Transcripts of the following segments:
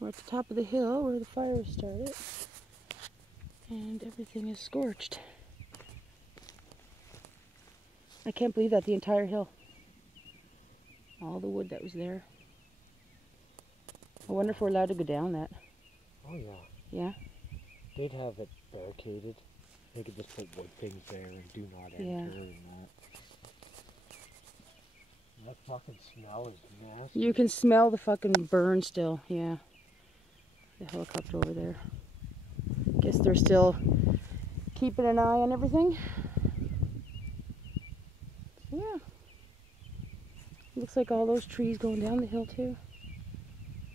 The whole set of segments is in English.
We're at the top of the hill where the fire started, and everything is scorched. I can't believe that, the entire hill. All the wood that was there. I wonder if we're allowed to go down that. Oh yeah. Yeah? They'd have it barricaded. They could just put wood things there and do not enter and that. That fucking smell is nasty. You can smell the fucking burn still, yeah. The helicopter over there. Guess they're still keeping an eye on everything. So yeah. Looks like all those trees going down the hill too.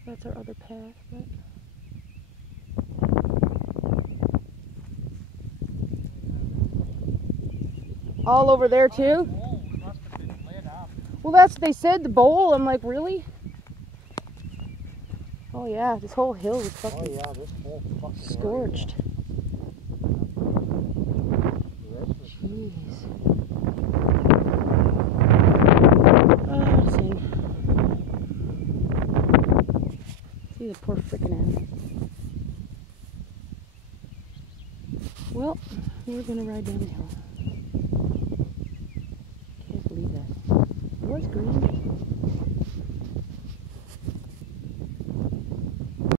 That's our other path, but all over there too? Well, that's what they said, the bowl. I'm like, really? Oh yeah, this whole hill was fucking this whole fucking scorched. Jeez. Oh, see the poor frickin' animal. Well, we're gonna ride down the hill. Can't believe that. It was green.